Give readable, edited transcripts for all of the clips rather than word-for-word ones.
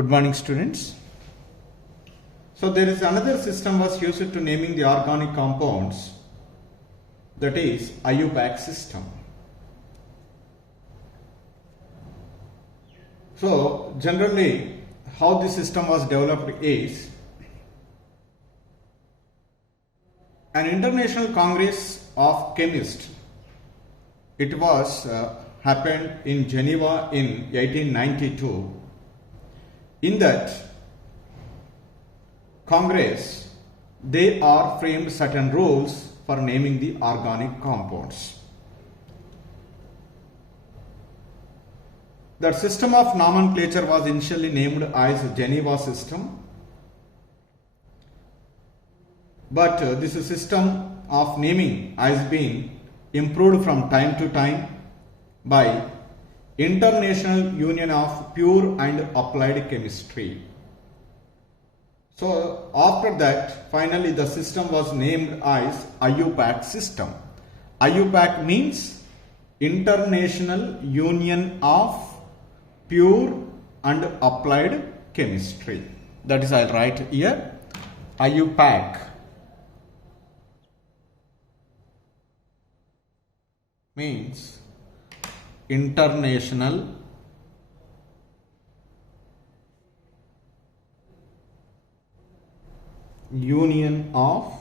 Good morning, students. So there is another system was used to naming the organic compounds, that is IUPAC system. So generally how the system was developed is an international congress of chemists. It was happened in Geneva in 1892. In that Congress, they are framed certain rules for naming the organic compounds. The system of nomenclature was initially named as Geneva system, but this system of naming has been improved from time to time by International Union of Pure and Applied Chemistry. So after that, finally the system was named as IUPAC system. IUPAC means International Union of Pure and Applied Chemistry. That is, I'll write here IUPAC means International Union of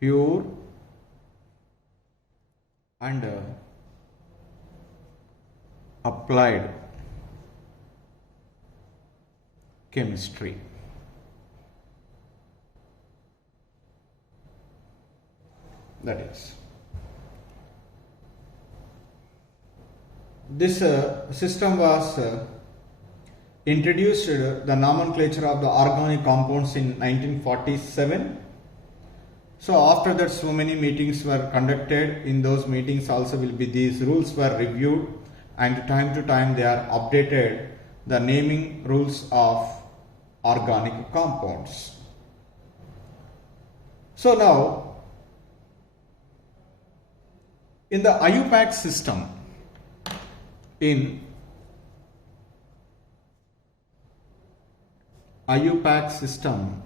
Pure and Applied Chemistry. That is, this system was introduced the nomenclature of the organic compounds in 1947. So after that, so many meetings were conducted. In those meetings also will be these rules were reviewed, and time to time they are updated, the naming rules of organic compounds. So now in the IUPAC system, in IUPAC system,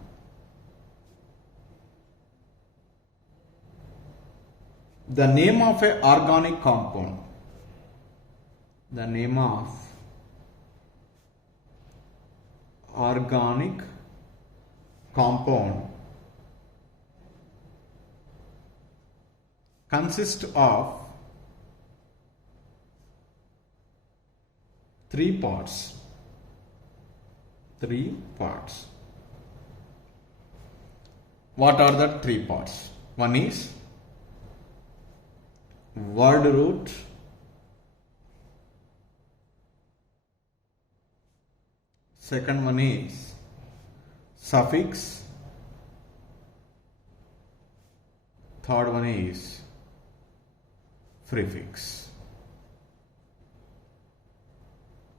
the name of a organic compound, the name of organic compound consists of three parts. What are the three parts? One is word root, second one is suffix, third one is prefix.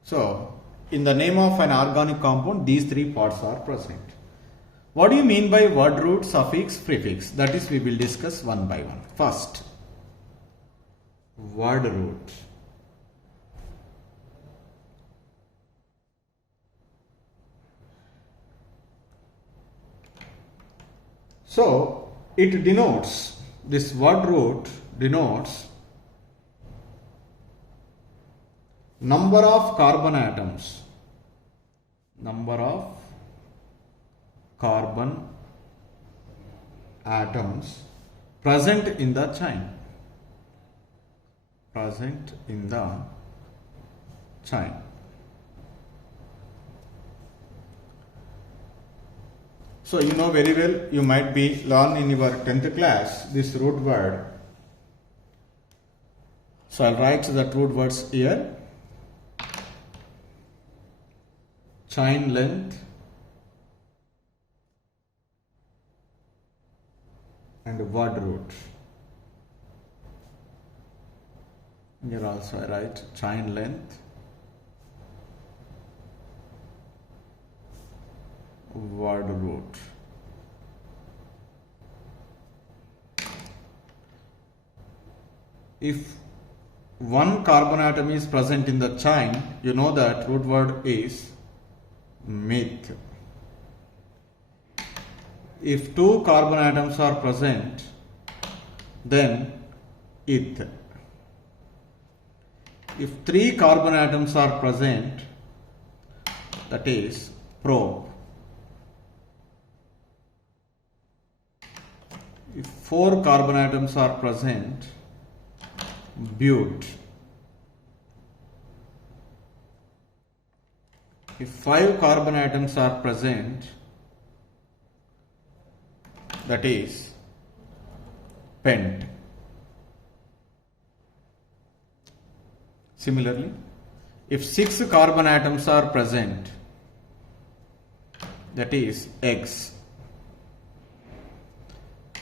So in the name of an organic compound, these three parts are present. What do you mean by word root, suffix, prefix? That is, we will discuss one by one. First, word root. So it denotes, this word root denotes number of carbon atoms, present in the chain. So you know very well, you might be learn in your 10th class this root word. So I'll write that root words here. Chain length and word root. Here also I write chain length, word root. If one carbon atom is present in the chain, you know that root word is meth. If two carbon atoms are present, then eth. If three carbon atoms are present, that is prop. If four carbon atoms are present, but. If five carbon atoms are present, that is pent. Similarly, if six carbon atoms are present, that is X.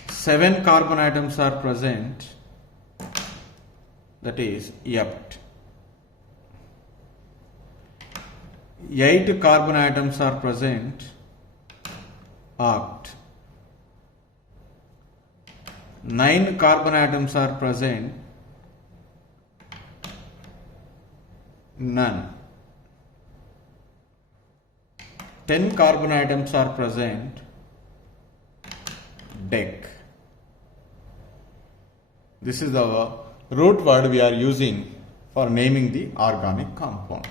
Seven carbon atoms are present, that is Ept. 8 carbon atoms are present, Oct. 9 carbon atoms are present, None. 10 carbon atoms are present, Dec. This is the root word we are using for naming the organic compound.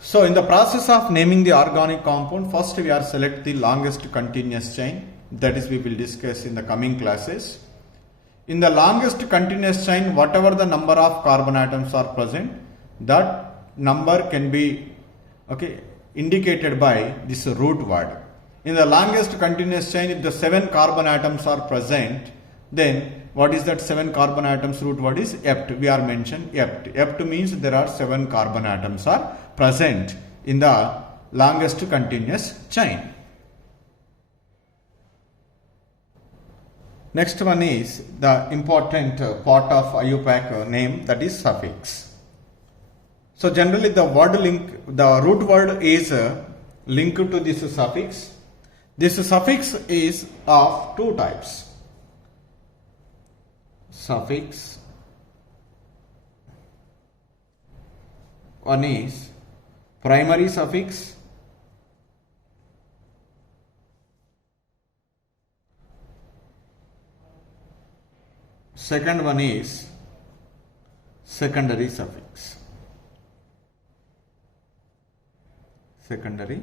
So in the process of naming the organic compound, first we are select the longest continuous chain, that is we will discuss in the coming classes. In the longest continuous chain, whatever the number of carbon atoms are present, that number can be indicated by this root word. In the longest continuous chain, if the 7 carbon atoms are present, then what is that 7 carbon atoms root word is Ept. We are mentioned Ept. Ept means there are 7 carbon atoms are present in the longest continuous chain. Next one is the important part of IUPAC name, that is suffix. So generally the root word is linked to this suffix. This suffix is of two types. Suffix. One is primary suffix. Second one is secondary suffix. Secondary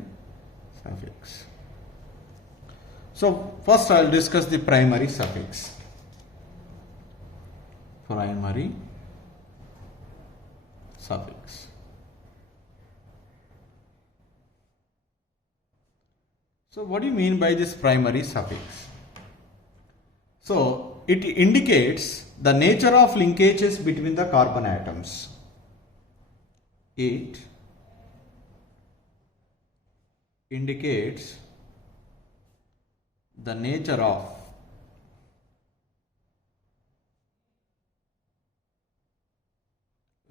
suffix. So first I will discuss the primary suffix. Primary suffix. So what do you mean by this primary suffix? So it indicates the nature of linkages between the carbon atoms. It indicates the nature of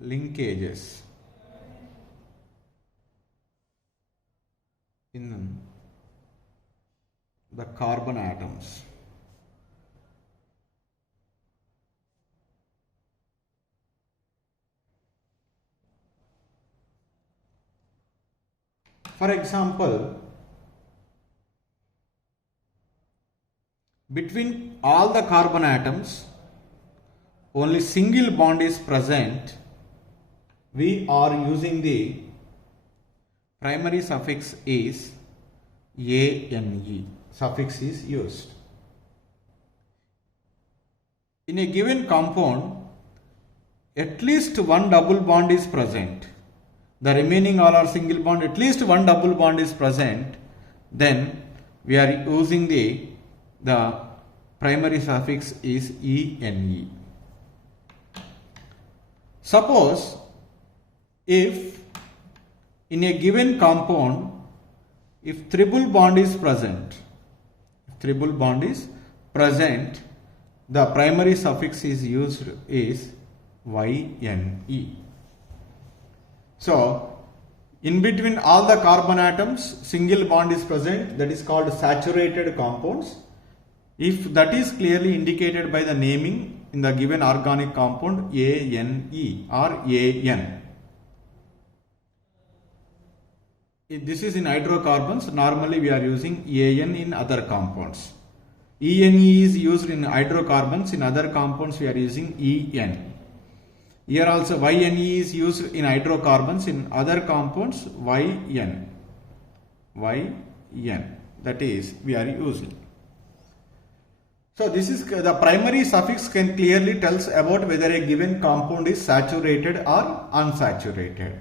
linkages in the carbon atoms. For example, between all the carbon atoms, only single bond is present. We are using the primary suffix is ane. Suffix is used. In a given compound, at least one double bond is present. The remaining all are single bond, at least one double bond is present. Then we are using the primary suffix is ene. Suppose if in a given compound, if triple bond is present, the primary suffix is used is yne. So in between all the carbon atoms, single bond is present, that is called saturated compounds. If that is clearly indicated by the naming, in the given organic compound ANE or AN. This is in hydrocarbons. Normally we are using AN in other compounds. ENE is used in hydrocarbons. In other compounds we are using EN. Here also YNE is used in hydrocarbons. In other compounds YN. That is we are using. So this is the primary suffix can clearly tells about whether a given compound is saturated or unsaturated.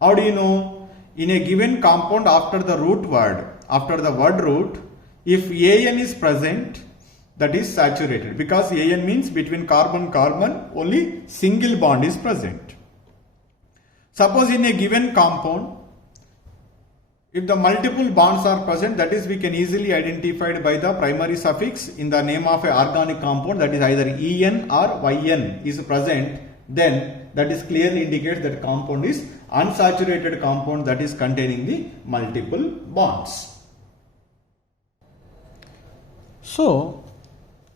How do you know? In a given compound, after the word root, if AN is present, that is saturated, because AN means between carbon only single bond is present. Suppose in a given compound, if the multiple bonds are present, that is we can easily identify by the primary suffix in the name of a organic compound, that is either EN or YN is present, then that is clearly indicates that compound is unsaturated compound, that is containing the multiple bonds. So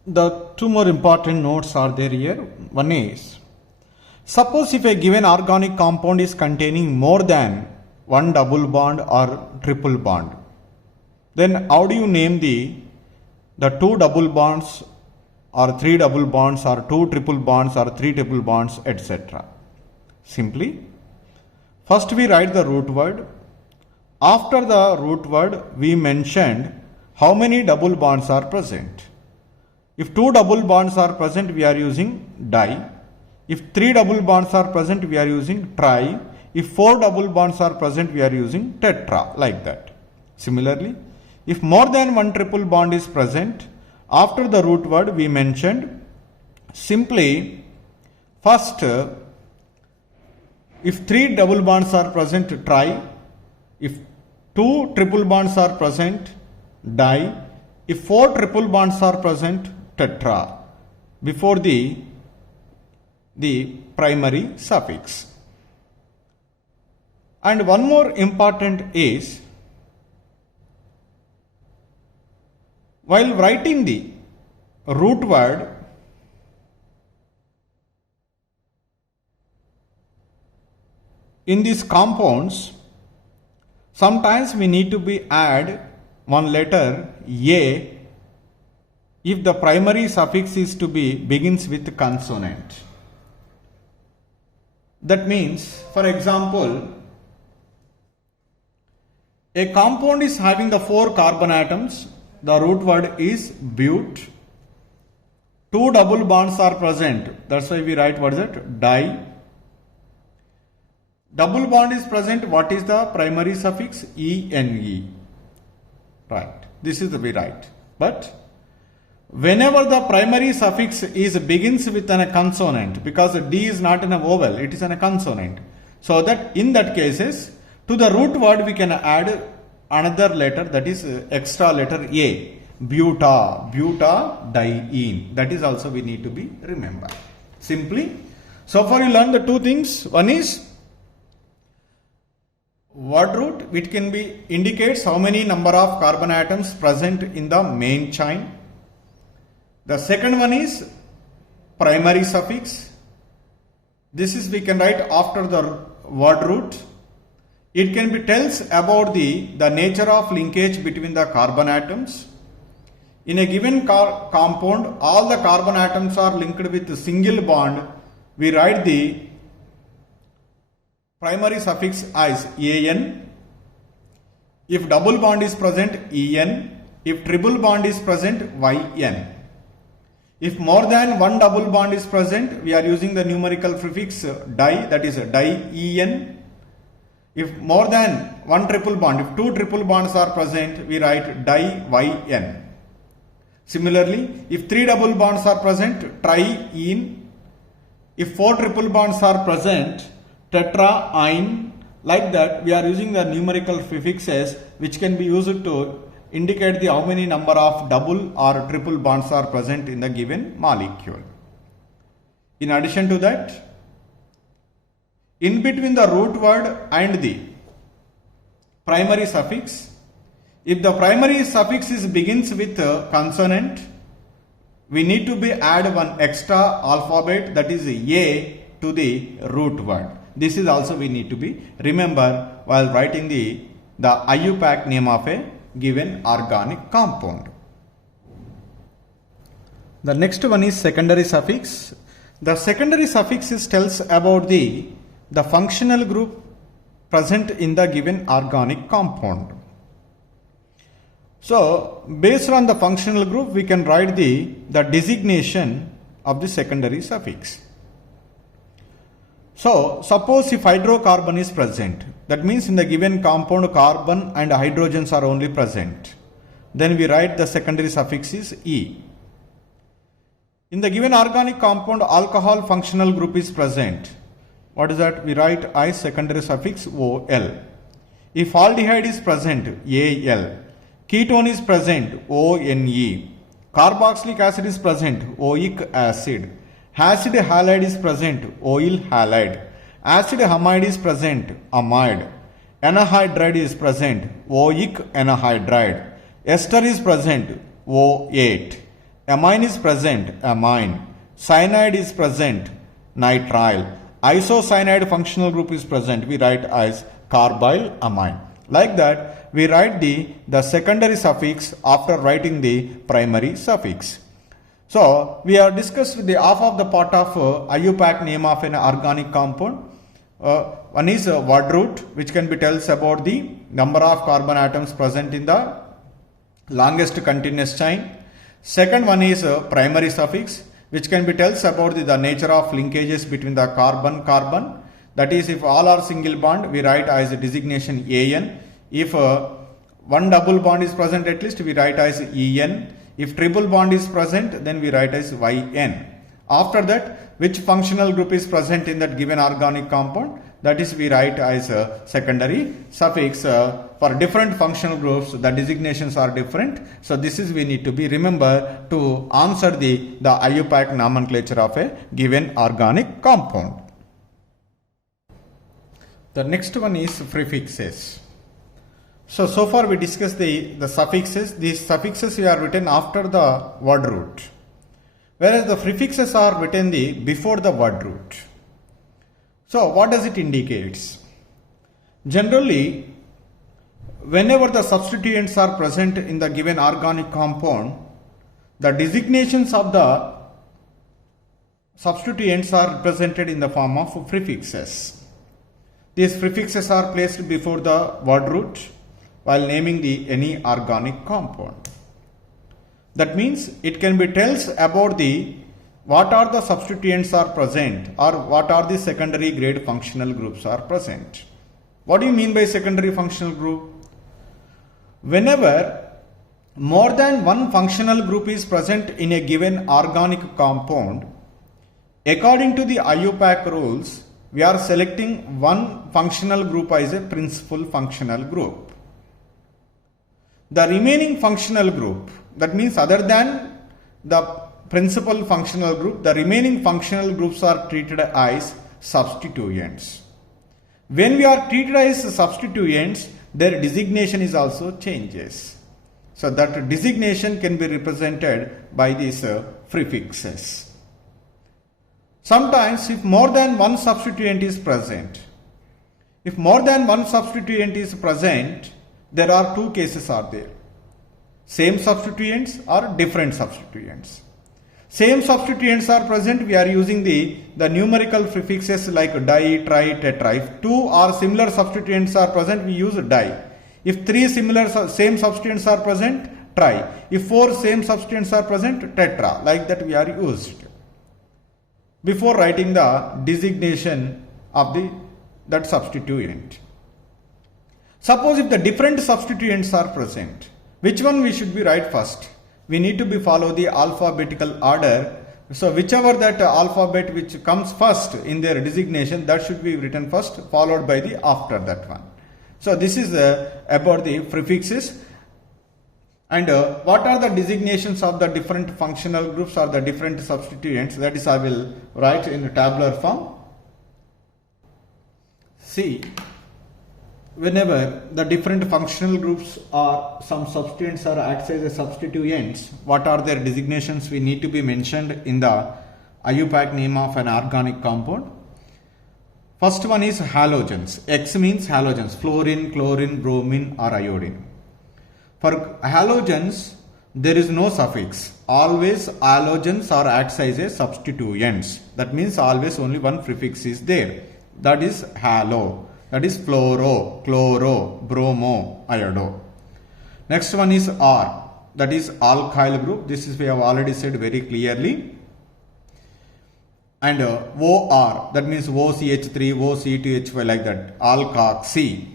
the two more important notes are there here. One is, suppose if a given organic compound is containing more than one double bond or triple bond, then how do you name the two double bonds or three double bonds or two triple bonds or three triple bonds, etc.? Simply, first we write the root word. After the root word, we mentioned how many double bonds are present. If two double bonds are present, we are using di. If three double bonds are present, we are using tri. If four double bonds are present, we are using tetra, like that. Similarly, if more than one triple bond is present, after the root word we mentioned simply first, if three double bonds are present, tri. If two triple bonds are present, di. If four triple bonds are present, tetra, before the primary suffix. And one more important is, while writing the root word, in these compounds, sometimes we need to add one letter A if the primary suffix is to be begins with consonant. That means, for example, a compound is having the 4 carbon atoms, the root word is but. 2 double bonds are present, that's why we write what is it? Di. Double bond is present, what is the primary suffix? ENE. Right, this is the we write. But whenever the primary suffix begins with a consonant, because D is not in a vowel, it is in a consonant. So that in that cases, to the root word we can add another letter, that is extra letter A. Butadiene. That is also we need to be remember. Simply, so far you learn the two things. One is word root, which can be indicates how many number of carbon atoms present in the main chain. The second one is primary suffix. This is we can write after the word root. It can be tells about the nature of linkage between the carbon atoms. In a given compound, all the carbon atoms are linked with a single bond. We write the primary suffix as AN. If double bond is present, EN. If triple bond is present, YN. If more than one double bond is present, we are using the numerical prefix di, that is di-En. If more than one triple bond, if two triple bonds are present, we write di-YN. Similarly, if three double bonds are present, tri-ene. If four triple bonds are present, tetra-ine. Like that, we are using the numerical prefixes which can be used to indicate the how many number of double or triple bonds are present in the given molecule. In addition to that, in between the root word and the primary suffix, if the primary suffix begins with a consonant, we need to be add one extra alphabet, that is A, to the root word. This is also we need to be remember while writing the IUPAC name of a given organic compound. The next one is secondary suffix. The secondary suffix tells about the functional group present in the given organic compound. So, based on the functional group, we can write the designation of the secondary suffix. So, suppose if hydrocarbon is present, that means in the given compound carbon and hydrogens are only present. Then we write the secondary suffix is E. In the given organic compound, alcohol functional group is present. What is that? We write I secondary suffix OL. If aldehyde is present, AL. Ketone is present, ONE. Carboxylic acid is present, oic acid. Acid halide is present, oil halide. Acid amide is present, amide. Anhydride is present, oic anhydride. Ester is present, O8. Amine is present, amine. Cyanide is present, nitrile. Isocyanide functional group is present, we write as carbyl amine. Like that, we write the secondary suffix after writing the primary suffix. So, we have discussed the half of the part of IUPAC name of an organic compound. One is word root, which can be tells about the number of carbon atoms present in the longest continuous chain. Second one is primary suffix, which can be tells about the nature of linkages between the carbon. That is, if all are single bond, we write as a designation AN. If one double bond is present at least, we write as EN. If triple bond is present, then we write as YN. After that, which functional group is present in that given organic compound, that is we write as a secondary suffix. For different functional groups, the designations are different. So this is we need to be remember to answer the IUPAC nomenclature of a given organic compound. The next one is prefixes. So far we discussed the suffixes. These suffixes are written after the word root, whereas the prefixes are written before the word root. So what does it indicate? Generally, whenever the substituents are present in the given organic compound, the designations of the substituents are represented in the form of prefixes. These prefixes are placed before the word root while naming any organic compound. That means it can be tells about what are the substituents are present or what are the secondary grade functional groups are present. What do you mean by secondary functional group? Whenever more than one functional group is present in a given organic compound, according to the IUPAC rules, we are selecting one functional group as a principal functional group. The remaining functional group, that means other than the principal functional group, the remaining functional groups are treated as substituents. When we are treated as substituents, their designation is also changes. So that designation can be represented by these prefixes. Sometimes if more than one substituent is present, there are two cases are there. Same substituents or different substituents. Same substituents are present, we are using the numerical prefixes like di, tri, tetra. If two or similar substituents are present, we use di. If three similar same substituents are present, tri. If four same substituents are present, tetra. Like that we are used before writing the designation of that substituent. Suppose if the different substituents are present, which one we should be write first? We need to be follow the alphabetical order. So whichever that alphabet which comes first in their designation, that should be written first, followed by the after that one. So this is about the prefixes. And what are the designations of the different functional groups or the different substituents? That is I will write in tabular form. See, whenever the different functional groups or some substituents are acts as a substituents, what are their designations we need to be mentioned in the IUPAC name of an organic compound. First one is halogens. X means halogens, fluorine, chlorine, bromine or iodine. For halogens, there is no suffix. Always halogens are acts as a substituents. That means always only one prefix is there. That is halo. That is fluoro, chloro, bromo, iodo. Next one is R. That is alkyl group. This is we have already said very clearly. And OR, that means OCH3, OC2H5 like that, alkoxy.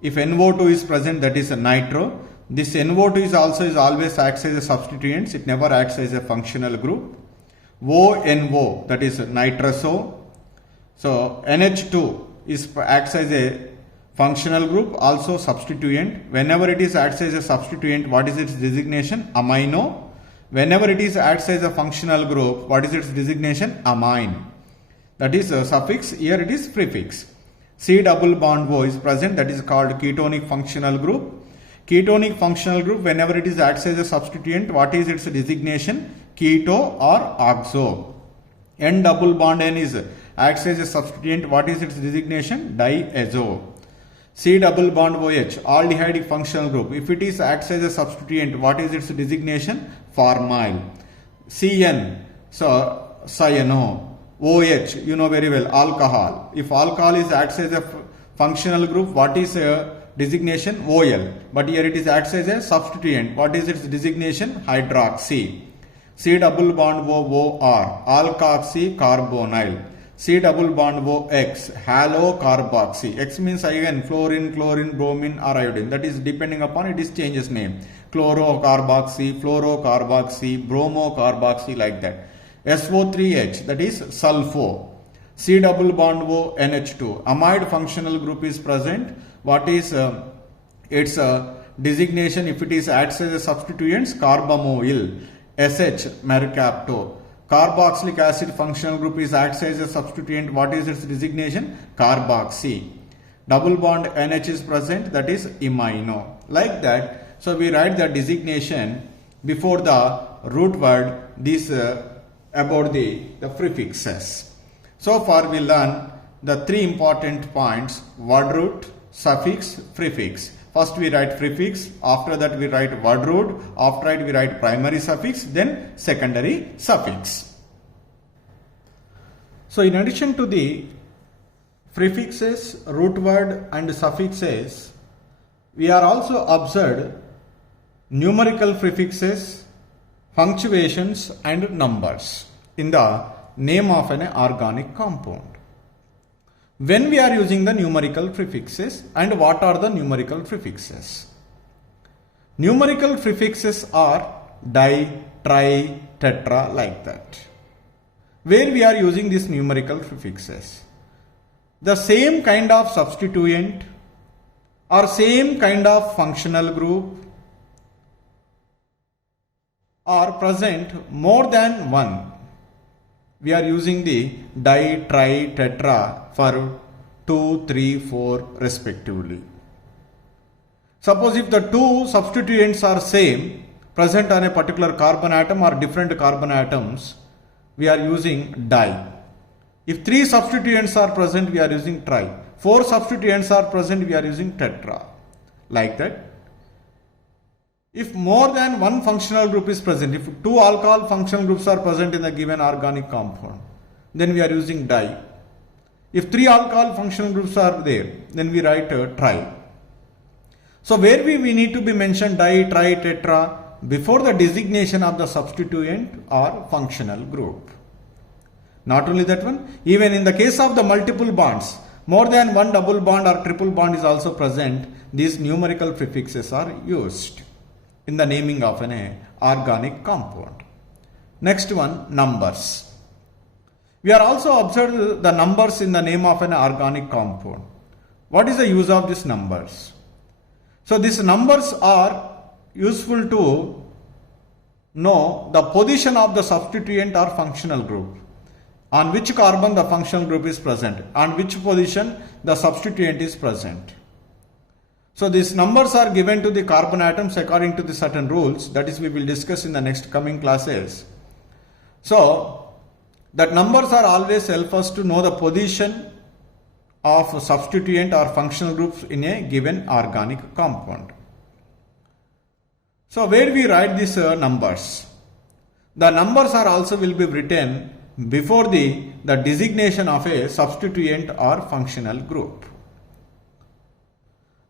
If NO2 is present, that is a nitro. This NO2 is always acts as a substituent. It never acts as a functional group. ONO, that is nitroso. So NH2 acts as a functional group, also substituent. Whenever it is acts as a substituent, what is its designation? Amino. Whenever it is acts as a functional group, what is its designation? Amine. That is a suffix. Here it is prefix. C double bond O is present. That is called ketonic functional group. Ketonic functional group, whenever it is acts as a substituent, what is its designation? Keto or oxo. N double bond N is acts as a substituent. What is its designation? Diazo. C double bond OH, aldehyde functional group. If it is acts as a substituent, what is its designation? Formyl. CN, so cyano. OH, you know very well, alcohol. If alcohol is acts as a functional group, what is a designation? OL. But here it is acts as a substituent. What is its designation? Hydroxy. C double bond OR, alkoxy carbonyl. C double bond OX, halocarboxy. X means again fluorine, chlorine, bromine or iodine. That is depending upon it is changes name. Chlorocarboxy, fluorocarboxy, bromocarboxy like that. SO3H, that is sulfo. C double bond O NH2. Amide functional group is present. What is its designation if it is acts as a substituents? Carbamoyl. SH mercapto. Carboxylic acid functional group is acts as a substituent. What is its designation? Carboxy. Double bond NH is present. That is imino. Like that. So we write the designation before the root word. This about the prefixes. So far we learn the three important points: word root, suffix, prefix. First we write prefix, after that we write word root, after that we write primary suffix, then secondary suffix. So in addition to the prefixes, root word and suffixes, we are also observed numerical prefixes, punctuations and numbers in the name of an organic compound. When we are using the numerical prefixes, and what are the numerical prefixes? Numerical prefixes are di, tri, tetra like that. Where we are using these numerical prefixes? The same kind of substituent or same kind of functional group are present more than one. We are using the di, tri, tetra for 2, 3, 4 respectively. Suppose if the two substituents are same, present on a particular carbon atom or different carbon atoms, we are using di. If 3 substituents are present, we are using tri. 4 substituents are present, we are using tetra. Like that. If more than one functional group is present, if 2 alcohol functional groups are present in the given organic compound, then we are using di. If 3 alcohol functional groups are there, then we write tri. So where we need to be mentioned di, tri, tetra before the designation of the substituent or functional group. Not only that one, even in the case of the multiple bonds, more than one double bond or triple bond is also present, these numerical prefixes are used in the naming of an organic compound. Next one, numbers. We are also observed the numbers in the name of an organic compound. What is the use of these numbers? So these numbers are useful to know the position of the substituent or functional group. On which carbon the functional group is present, on which position the substituent is present. So these numbers are given to the carbon atoms according to the certain rules, that is we will discuss in the next coming classes. So that numbers are always help us to know the position of substituent or functional groups in a given organic compound. So where we write these numbers, the numbers are also will be written before the designation of a substituent or functional group.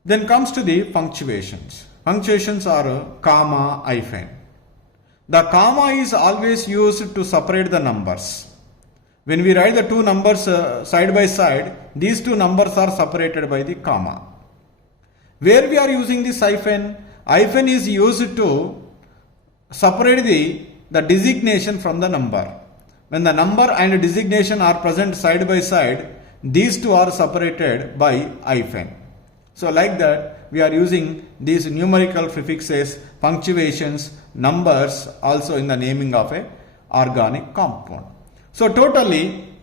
Then comes to the punctuations. Punctuations are comma, hyphen. The comma is always used to separate the numbers. When we write the two numbers side by side, these two numbers are separated by the comma. Where we are using this hyphen? Hyphen is used to separate the designation from the number. When the number and designation are present side by side, these two are separated by hyphen. So like that, we are using these numerical prefixes, punctuations, numbers also in the naming of a organic compound. So totally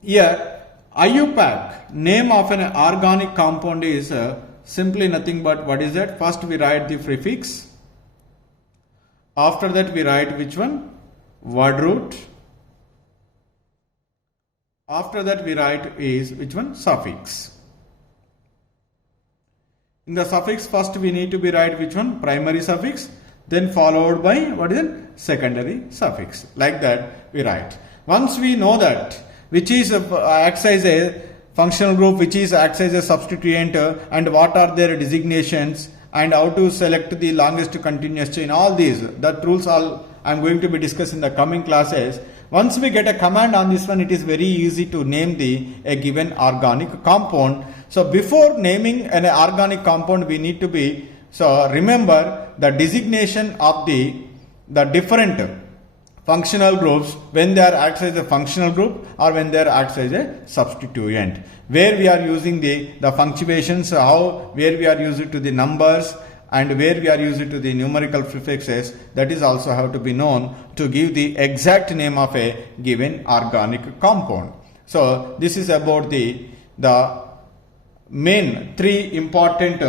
here IUPAC, name of an organic compound, is simply nothing but what is that? First we write the prefix. After that we write which one? Word root. After that we write is which one? Suffix. In the suffix, first we need to be write which one? Primary suffix, then followed by what is it? Secondary suffix. Like that we write. Once we know that which is acts as a functional group, which is acts as a substituent, and what are their designations, and how to select the longest continuous chain, all these, that rules all I am going to be discussing in the coming classes. Once we get a command on this one, it is very easy to name a given organic compound. So before naming an organic compound, we need to be, so remember the designation of the different functional groups when they are acts as a functional group or when they are acts as a substituent. Where we are using the punctuations, where we are using to the numbers, and where we are using to the numerical prefixes, that is also have to be known to give the exact name of a given organic compound. So this is about the main three important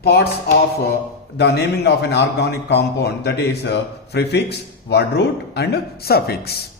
parts of the naming of an organic compound, that is prefix, word root, and suffix.